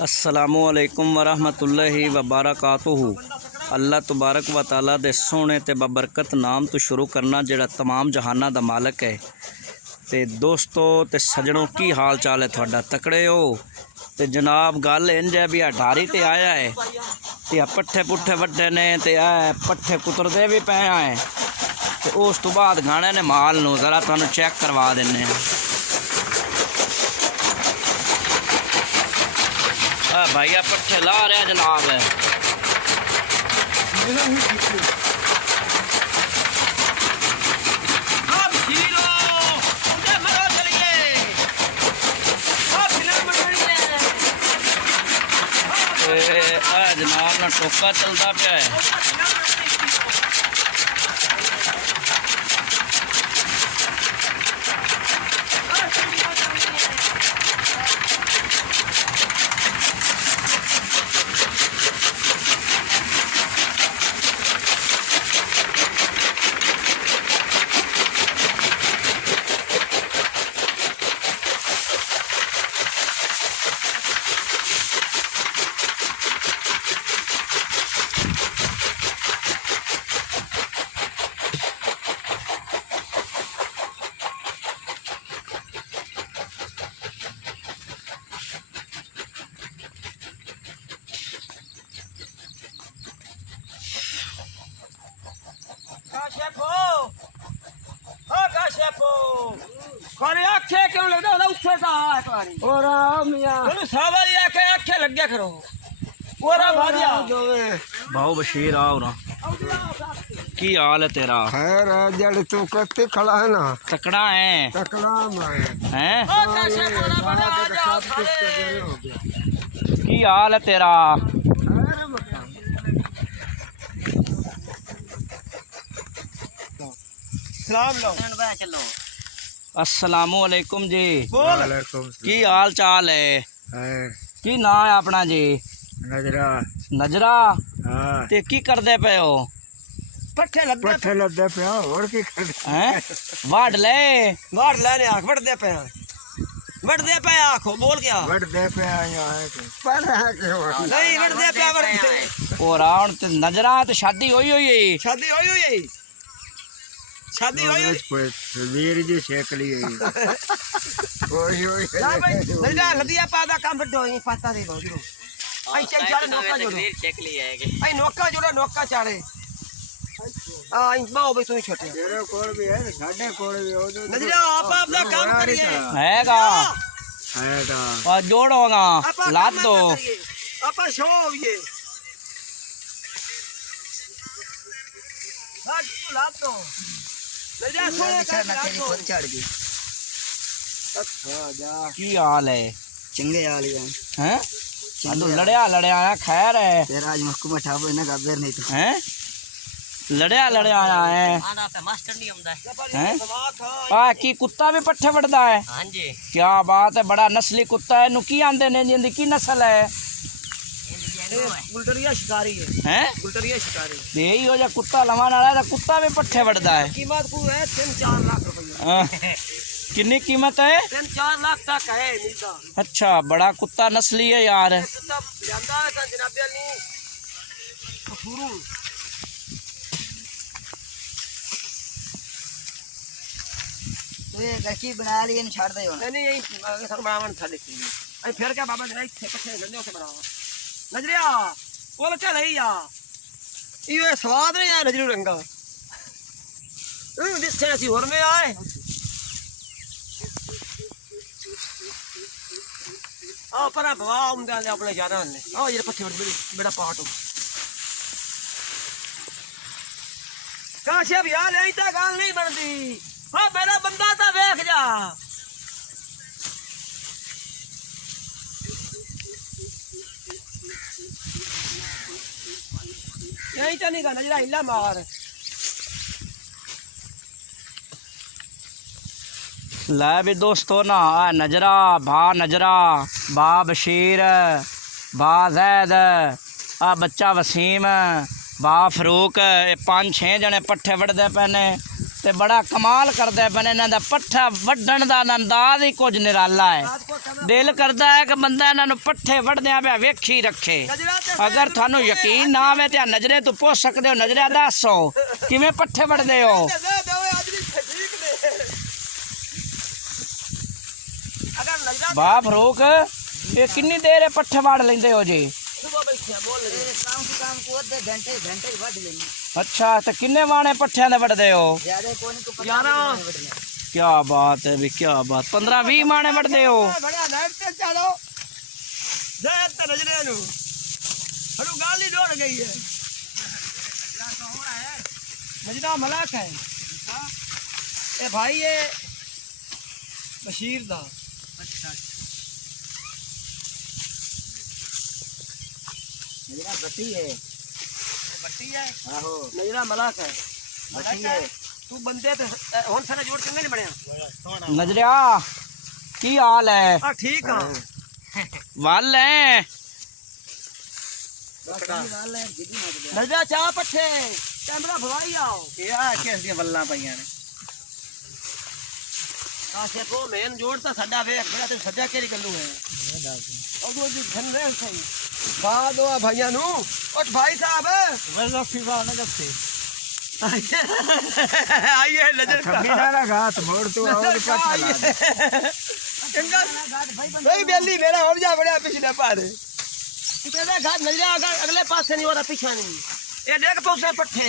अस्सलामुअलैकुम वरहमतुल्लाहि वबरकातुहू। अल्लाह तबारक व तआला दे सोहने ते बबरकत नाम तो शुरू करना जिहड़ा तमाम जहाना दा मालक है। ते दोस्तों ते सजनों की हाल चाल है तुहाडा? तकड़े हो? ते जनाब गल इंज है भी अठारी ते आया है ते पट्ठे पुट्ठे वड्डे ने ते पट्ठे कुतरदे भी पे हैं ते उस तो बाद गाने ने माल नूं जरा तुहानूं चेक करवा दिन्ने हैं। भैया पट्ठे ला रहे जनाब है। जनाब ना टोका चलता पे है। खरे आखे क्यों लगदा ओदा उठे ता एक बारी ओरा मियां बोलो सावली आखे आखे लग गया करो ओरा भादिया भाऊ बशीर आओ ना, की हाल है तेरा? खैर है जड़ तू कत्ते खड़ा है ना, तकड़ा है तकड़ा मैं हैं? ओ कैसे बोला बड़ा आ जाओ खाले हो गया। की हाल है तेरा? खैर बता सलाम लो चलो। अस्सलामुअलैकुम जी। बोल वालेकुम की हाल चाल है? है की ना है अपना जी? नजरा नजरा। हां ते की करदे पे हो? पट्ठे लग पट्ठे लदे पे और की कर हैं? वाड़ ले वाड़ लेने आख वड़ दे पे वड़ दे पे आखो बोल क्या वड़ दे पे आया है पर है के नहीं वड़ दे पे वड़ दे और आउन ते नजरा ते शादी होई होई शादी होई हुई शादी होई हुई कोई वीर जी शेक लिए ओए ओए ना भाई नजरा लदिया पादा काम बड्डो ही पाता दे लो आई चल चारे नौका जोड़ो चेक लिया है आई नौका जोड़ा नौका चारे आई बाओ भाई तू छोटे तेरे कोल भी है साडे कोल भी हो नजरा आप अपना काम करिए हैगा हैगा और जोड़ोगा लाद दो आपा शो ये लाद दो नजरा सो लाद चढ़ गई अच्छा जा की हाल है? चंगे वाली हैं? अनु लड़या लड़या आया खैर है तेरा आज मक्कू में ठाबो ना गाबर नहीं तो हैं? लड़या लड़या आया है आना पे मास्टर नहीं आंदा हैं? आ की कुत्ता भी पट्ठे वड़दा है? हां जी क्या बात है, बड़ा नस्ली कुत्ता है। नु की आंदे ने जिंदी की नस्ल है? गुलटरिया शिकारी है हैं? गुलटरिया शिकारी ते यही हो जा कुत्ता लवान वाला है, कुत्ता भी पट्ठे वड़दा है। कीमत को है 3-4 लाख रुपए कितनी कीमत है? 3-4 लाख तक है मिलता अच्छा बड़ा कुत्ता नस्ली है यार। कुत्ता जानदा है ता जनाब अली शुरू तो ये गची बना लिए न छाड़ दे हो नहीं यही सर बनावन था देखी आई फिर क्या बाबा ने थे पछे गंदे से बनावा नजरिया बोल चल है या ये स्वाद नहीं है नजरू रंगा दिस से ऐसी और में आए आ पर भवा उंदा ले अपने यारां ने आ ये पछे बड़ा पाट हो काशे भी यार यही ता गाल नहीं बनदी हां मेरा बंदा ता देख जा यही तो नहीं गाना जरा हिला मार लै भी दोस्तों ना नजरा भा बशीर भा जैद आ बच्चा वसीम भा फरूक ये 5-6 जने पट्ठे वड़दे पे ने ਤੇ ਬੜਾ ਕਮਾਲ ਕਰਦਾ ਬਨੇ ਇਹਨਾਂ ਦਾ ਪੱਠਾ ਵੱਢਣ ਦਾ ਅੰਦਾਜ਼ ਹੀ ਕੁਝ ਨਿਰਾਲਾ ਹੈ। ਦਿਲ ਕਰਦਾ ਹੈ ਕਿ ਬੰਦਾ ਇਹਨਾਂ ਨੂੰ ਪੱਠੇ ਵੱਢਦਿਆਂ ਪਿਆ ਵੇਖੀ ਰੱਖੇ। ਅਗਰ ਤੁਹਾਨੂੰ ਯਕੀਨ ਨਾ ਆਵੇ ਤੇ ਨਜ਼ਰੇ ਤੋਂ ਪੁੱਛ ਸਕਦੇ ਹੋ। ਨਜ਼ਰਿਆ ਦੱਸੋ ਕਿਵੇਂ ਪੱਠੇ ਵੱਢਦੇ ਹੋ? ਵਾਹ ਫਰੂਕ, ਇਹ ਕਿੰਨੀ ਦੇਰ ਇਹ ਪੱਠੇ ਵੱਢ ਲੈਂਦੇ ਹੋ ਜੀ? अच्छा तो किन्ने वाणे पट्ठिया दे वढ़दे हो? क्या बात है भी, क्या बात। 15-20 माणे वढ़दे हो? नजरा मलाक है ए भाई, ये बशीर दा। नजरा बट्टी है, आहो नजरा मलाक है, बट्टी है। तू बंदे ते हुन सारा जोड़ चंगा नहीं बनया। नजरिया की हाल है? हां ठीक हां वाल है नजरा चाह पट्ठे कैमरा भवाई आओ। क्या किस दी वल्ला पईयां ने? आसे को मेन जोड़ ता साडा वे बड़ा ते सजा केरी गल्लू है। ओदो जी धनरे सही बाद दो भाईयां नु। ओ भाई साहब वल्ला फिवा ना जस्ते आइए नजर मेरा घात मोड़ तू और पट ला चंगा भाई बेली मेरा हो जा बड़ा पिछले पार तेरा घाट नजरा अगले पासे नहीं हो रहा, पीछे नहीं। ये देख पौसे पट्ठे